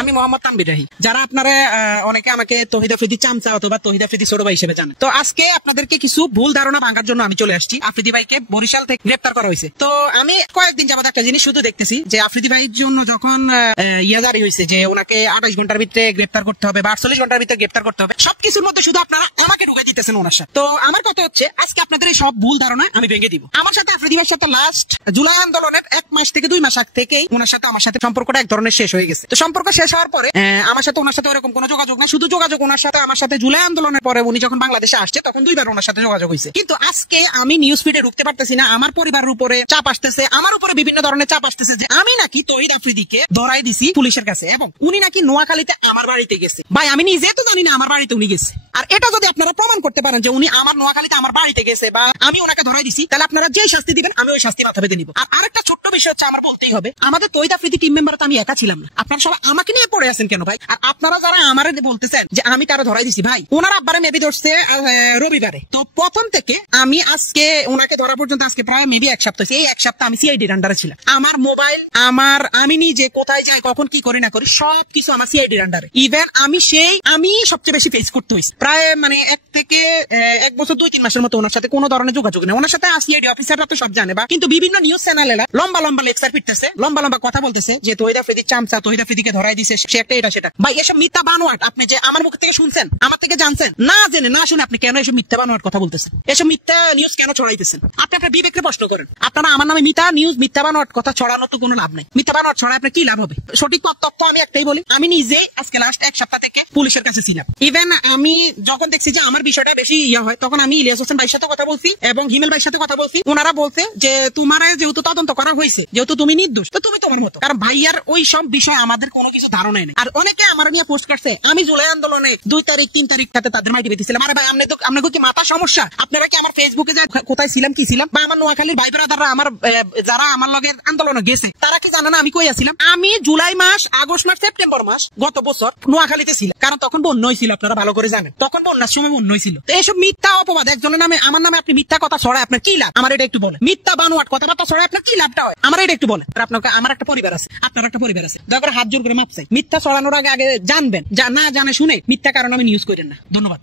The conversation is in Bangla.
আমি মোহাম্মদ তানভীর রাহি, যারা আপনারা অনেকে আমাকে তহিদ আফ্রিদি চামচা অথবা তহিদ আফ্রিদি ছোট ভাই হিসেবে জানেন। তো আজকে আপনাদেরকে কিছু ভুল ধারণা ভাঙার জন্য আমি চলে আসছি। আফ্রিদি ভাইকে বরিশাল থেকে গ্রেপ্তার করা হয়েছে। তো আমি কয়েকদিন যাবত একটা জিনিস শুধু দেখতেছি যে আফ্রিদি ভাইয়ের জন্য যখন জারি হয়েছে যে ওনাকে 28 ঘন্টার ভিতরে গ্রেপ্তার করতে হবে বা 48 ঘন্টার ভিতরে গ্রেপ্তার করতে হবে, সবকিছুর মধ্যে শুধু আপনারা আমাকে ঢুকাই দিতেছেন ওনার সাথে। তো আমার কথা হচ্ছে আজকে আপনাদের এই সব ভুল ধারণা আমি ভেঙে দিব। আমার সাথে আফ্রিদি ভাইয়ের সাথে লাস্ট জুলাই আন্দোলনের 1 মাস থেকে 2 মাস আগ থেকেই ওনার সাথে আমার সাথে সম্পর্কটা এক ধরনের শেষ হয়ে গেছে। তো সম্পর্ক শেষ হওয়ার পরে আমার সাথে ওনার সাথে ওরকম কোনো যোগাযোগ না, শুধু যোগাযোগ ওনার সাথে আমার সাথে জুলাই আন্দোলনের পরে উনি যখন বাংলাদেশে আসছে তখন 2 বার ওনার সাথে যোগাযোগ হয়েছে। কিন্তু আজকে আমি নিউজ ফিডে ঢুকতে পারতেছি না, আমার পরিবারের উপরে চাপ আসতেছে, আমার উপরে বিভিন্ন ধরনের চাপ আসতেছে যে আমি নাকি তহিদ আফ্রিদিকে ধরাই দিছি পুলিশের কাছে এবং উনি নাকি নোয়াখালীতে আমার বাড়িতে গেছে। ভাই আমি নিজে তো জানি না আমার বাড়িতে উনি গেছে। আর এটা যদি আপনারা প্রমাণ করতে পারেন যে উনি আমার নোয়াখালীতে আমার বাড়িতে গেছে বা আমি ওনাকে ধরাই দিছি, তাহলে আপনারা যেই শাস্তি দিবেন আমি ওই শাস্তি মাথা পেতে নিব। আর আরেকটা ছোট্ট বিষয় হচ্ছে আমার বলতেই হবে, আমাদের তহিদ আফ্রিদি টিম মেম্বার তো আমি একা ছিলাম না। আপনারা সবাই আমাকে নিয়ে পড়ে আছেন কেন ভাই? আর আপনারা যারা আমারে বলতেছেন যে আমি তারা ধরাই দিছি, ভাই ওনার আব্বারে মেবি ধরছে রবিবারে। তো প্রথম থেকে আমি আজকে ওনাকে ধরা পর্যন্ত আজকে প্রায় মেবি 1 সপ্তাহ। এই 1 সপ্তাহ আমি সিআইডির আন্ডারে ছিলাম। আমার মোবাইল, আমি নিজে কোথায় যাই, কখন কি করি না করি সবকিছু আমার সিআইডির আন্ডারে। ইভেন আমি সবচেয়ে বেশি ফেস করতে হয়েছে। প্রায় 1 থেকে 1 বছর 2-3 মাসের মতো ওনার সাথে কোনো ধরনের যোগাযোগ নেই। ওনার সাথে সিআইডি অফিসাররা তো সব জানে, বা কিন্তু বিভিন্ন নিউজ চ্যানেলেরা লম্বা লম্বা লেকচার পিটতেছে, লম্বা লম্বা কথা বলতেছে যে তহিদ আফ্রিদি চামচা, তহিদ আফ্রিদিকে ধরাই দিছে, সে একটা এটা সেটা। ভাই এসব মিথ্যা বানোয়াট আপনি যে আমার মুখ থেকে শুনছেন, আমার থেকে জানছেন, না জেনে না শুনে আপনি কেন এসব মিথ্যা বানোয়াট কথা বলতেছেন? এসব মিথ্যা নিউজ কেন ছড়াইতেছেন? আপনি একটা বিবেককে প্রশ্ন করেন। আপনারা আমার নামে মিথ্যা নিউজ, মিথ্যা বানোয়াট কথা ছড়ানোর তো কোনো লাভ নাই। মিথ্যা বানোয়াট ছড়ায় আপনার কি লাভ হবে? সঠিক তথ্য আমি একটাই বলি, আমি নিজে আজকে লাস্ট 1 সপ্তাহ থেকে পুলিশের কাছে ছিলাম। ইভেন আমি যখন দেখছি যে আমার বিষয়টা বেশি হয়, তখন আমি ইলিয়াস হোসেন ভাইয়ের সাথে কথা বলছি এবং হিমেল ভাইয়ের সাথে কথা বলছি। ওনারা বলছে যে তোমার যেহেতু তদন্ত করা হয়েছে, যেহেতু তুমি নির্দোষ, তো তুমি তোমার মতো। কারণ ভাইয়ার ওই সব বিষয়ে আমাদের কোনো কিছু ধারণাই নেই। আর অনেকে আমার নিয়ে পোস্ট করছে আমি জুলাই আন্দোলনে 2 তারিখ 3 তারিখ সাথে তাদের মাইটি পেতেছিলাম। আরে ভাই আপনাদের কি মাথা সমস্যা? আপনারা কি আমার ফেসবুকে যে কোথায় ছিলাম কি ছিলাম, বা আমার নোয়াখালীর ভাই ব্রাদাররা আমার যারা আমার লগে আন্দোলনে গেছে তারা কি জানে না আমি কই আছিলাম? আমি জুলাই মাস, আগস্ট মাস, সেপ্টেম্বর মাস গত বছর নোয়াখালীতে ছিলাম। কারণ তখন বন্যা হয়েছিল, আপনারা ভালো করে জানেন, তখন বন্যার সময় বন্যা হয়েছিল। তো এইসব মিথ্যা অপবাদ একজনের নামে, আমার নামে আপনি মিথ্যা কথা ছড়ায় আপনার কি লাভ? আমার এটা একটু বলে। মিথ্যা বানোয়াট কথাবার্তা ছড়ায় আপনার কি লাভটা হয়? আমার এটা একটু বলে। আপনাকে আমার একটা পরিবার আছে, আপনার একটা পরিবার আছে, দয়া করে হাত জোর করে মাপ চাই। মিথ্যা ছড়ানোর আগে জানবেন, না জানে শুনে মিথ্যা কারণ আমি নিউজ করেন না। ধন্যবাদ।